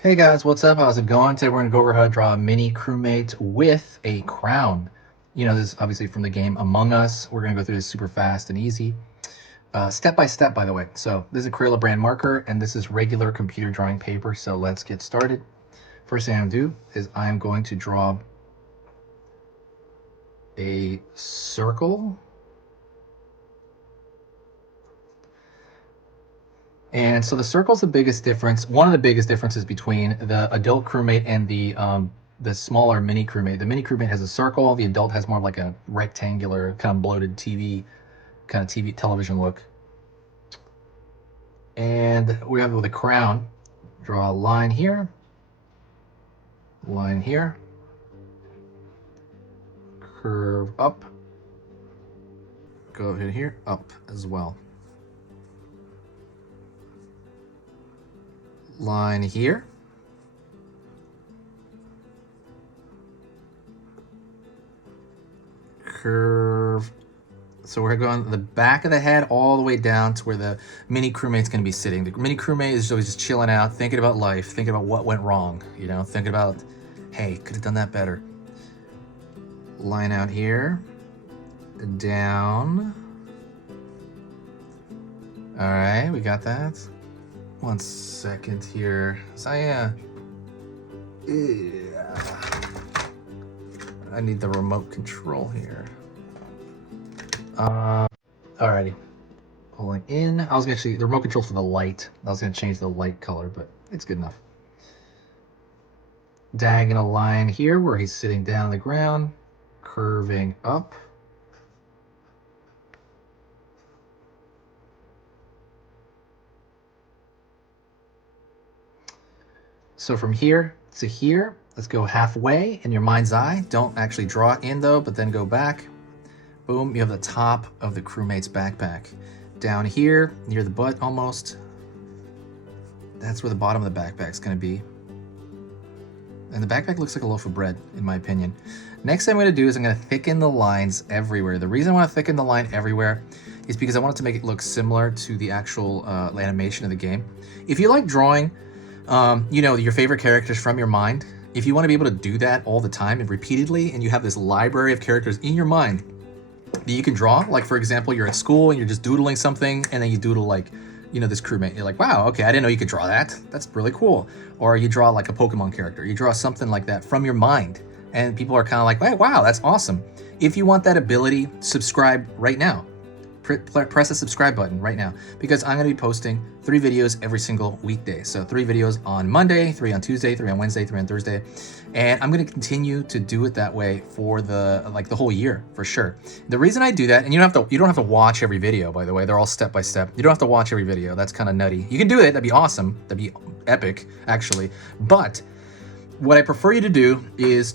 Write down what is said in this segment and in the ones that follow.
Hey guys, what's up? How's it going? Today we're going to go over how to draw a mini crewmate with a crown. This is obviously from the game Among Us. We're going to go through this super fast and easy. Step by step, by the way. So this is a Crayola brand marker, and this is regular computer drawing paper. So let's get started. First thing I'm going to do is I'm going to draw a circle. And so the circle's the biggest difference. One of the biggest differences between the adult crewmate and the smaller mini crewmate. The mini crewmate has a circle. The adult has more of like a rectangular, kind of bloated TV television look. And we have with a crown. Draw a line here, curve up, go ahead here, up as well. Line here, curve. So we're going the back of the head all the way down to where the mini crewmate's going to be sitting. The mini crewmate is always just chilling out, thinking about life, thinking about what went wrong, thinking about, hey, could have done that better. Line out here, down. All right, we got that. 1 second here. So yeah. I need the remote control here. Alrighty. Pulling in. I was gonna actually the remote control for the light. I was gonna change the light color, but it's good enough. Diagonal line here where he's sitting down on the ground, curving up. So from here to here, let's go halfway in your mind's eye. Don't actually draw it in though, but then go back. Boom, you have the top of the crewmate's backpack. Down here, near the butt almost, that's where the bottom of the backpack's gonna be. And the backpack looks like a loaf of bread, in my opinion. Next thing I'm gonna do is I'm gonna thicken the lines everywhere. The reason I wanna thicken the line everywhere is because I wanted to make it look similar to the actual animation of the game. If you like drawing, your favorite characters from your mind, if you want to be able to do that all the time and repeatedly, and you have this library of characters in your mind that you can draw, like for example, you're at school and you're just doodling something, and then you doodle like, this crewmate. You're like, wow, okay, I didn't know you could draw that. That's really cool. Or you draw like a Pokemon character. You draw something like that from your mind, and people are kind of like, hey, wow, that's awesome. If you want that ability, subscribe right now. Press the subscribe button right now, because I'm going to be posting 3 videos every single weekday. So 3 videos on Monday, 3 on Tuesday, 3 on Wednesday, 3 on Thursday. And I'm going to continue to do it that way for the whole year for sure. The reason I do that, and you don't have to watch every video, by the way, they're all step by step. You don't have to watch every video. That's kind of nutty. You can do it. That'd be awesome. That'd be epic actually. But what I prefer you to do is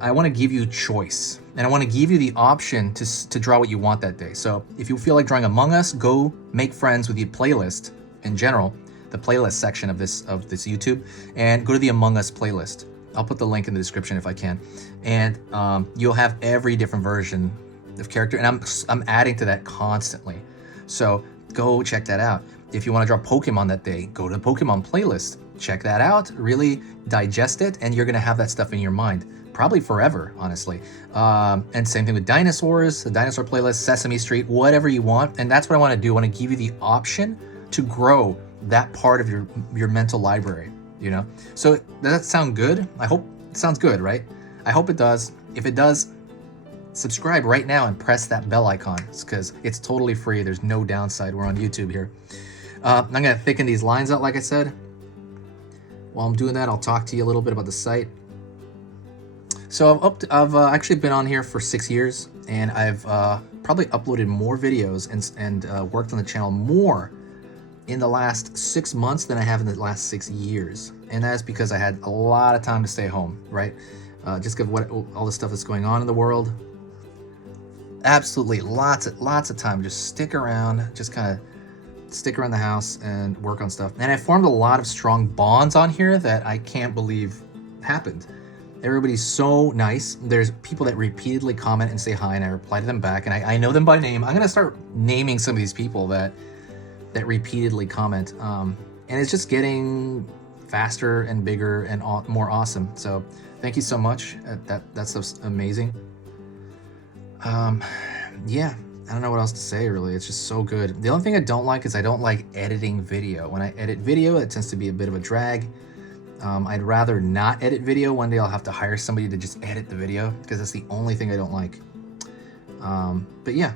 I want to give you choice, and I want to give you the option to draw what you want that day. So if you feel like drawing Among Us, go make friends with the playlist in general, the playlist section of this YouTube, and go to the Among Us playlist. I'll put the link in the description if I can, and you'll have every different version of character, and I'm adding to that constantly. So go check that out. If you want to draw Pokemon that day, go to the Pokemon playlist. Check that out, really digest it, and you're gonna have that stuff in your mind probably forever, honestly. And same thing with dinosaurs, the dinosaur playlist, Sesame Street, whatever you want. And that's what I want to do. I want to give you the option to grow that part of your mental library, So does that sound good? I hope it sounds good, right? I hope it does. If it does, subscribe right now and press that bell icon, because it's totally free. There's no downside. We're on YouTube here. I'm gonna thicken these lines out, like I said. While I'm doing that, I'll talk to you a little bit about the site. So I've actually been on here for 6 years, and I've probably uploaded more videos and worked on the channel more in the last 6 months than I have in the last 6 years. And that's because I had a lot of time to stay home, right? Just because all the stuff that's going on in the world. Absolutely lots of time. Just stick around, just kind of stick around the house and work on stuff. And I formed a lot of strong bonds on here that I can't believe happened. Everybody's so nice. There's people that repeatedly comment and say hi, and I reply to them back, and I know them by name. I'm gonna start naming some of these people that repeatedly comment. And it's just getting faster and bigger and more awesome. So thank you so much. That's amazing. Yeah, I don't know what else to say really. It's just so good. The only thing I don't like is I don't like editing video. When I edit video, it tends to be a bit of a drag. I'd rather not edit video. One day I'll have to hire somebody to just edit the video because that's the only thing I don't like. But yeah,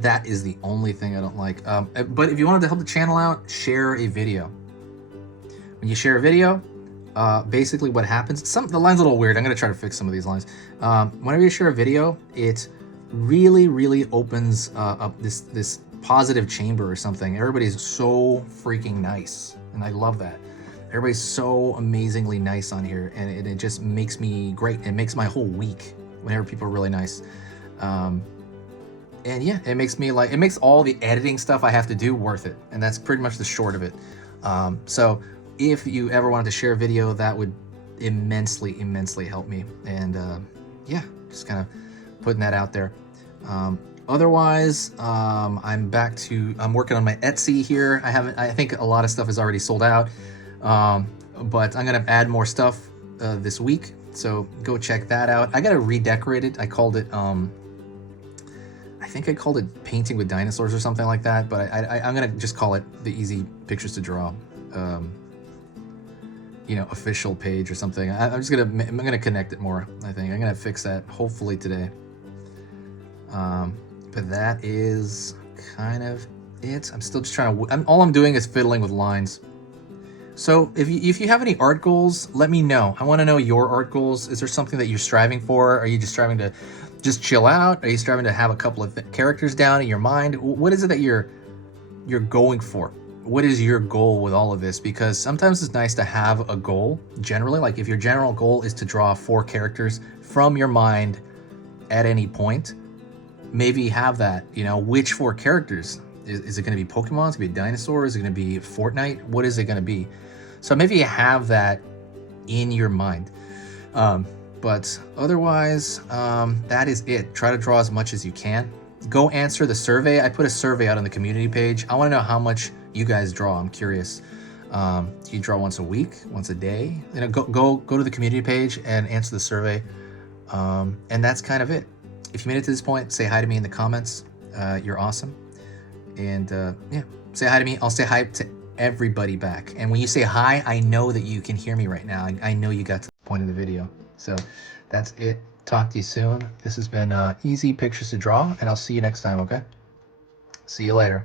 that is the only thing I don't like. But if you wanted to help the channel out, share a video. When you share a video, basically what happens, the line's a little weird. I'm gonna try to fix some of these lines. Whenever you share a video, it really opens up this positive chamber or something. Everybody's so freaking nice, and I love that. Everybody's so amazingly nice on here, and it just makes me great. It makes my whole week whenever people are really nice. And yeah, it makes all the editing stuff I have to do worth it, and that's pretty much the short of it. So if you ever wanted to share a video, that would immensely help me. And yeah, just kind of putting that out there. Otherwise, I'm working on my Etsy here. I think a lot of stuff is already sold out, but I'm gonna add more stuff this week, so go check that out. I gotta redecorate it. I called it I think I called it Painting with Dinosaurs or something like that, but I'm gonna just call it the Easy Pictures to Draw official page or something. I'm gonna connect it more. I think I'm gonna fix that hopefully today. But that is kind of it. I'm still just trying to, all I'm doing is fiddling with lines. So if you have any art goals, let me know. I want to know your art goals. Is there something that you're striving for? Are you just striving to just chill out? Are you striving to have a couple of characters down in your mind? What is it that you're going for? What is your goal with all of this? Because sometimes it's nice to have a goal generally. Like if your general goal is to draw 4 characters from your mind at any point, maybe have that, which 4 characters? Is it going to be Pokemon? Is it going to be a dinosaur? Is it going to be Fortnite? What is it going to be? So maybe you have that in your mind. But otherwise, that is it. Try to draw as much as you can. Go answer the survey. I put a survey out on the community page. I want to know how much you guys draw. I'm curious. Do you draw once a week, once a day? Go to the community page and answer the survey. And that's kind of it. If you made it to this point, say hi to me in the comments. You're awesome. And yeah, say hi to me. I'll say hi to everybody back. And when you say hi, I know that you can hear me right now. I know you got to the point of the video. So that's it. Talk to you soon. This has been Easy Pictures to Draw, and I'll see you next time, okay? See you later.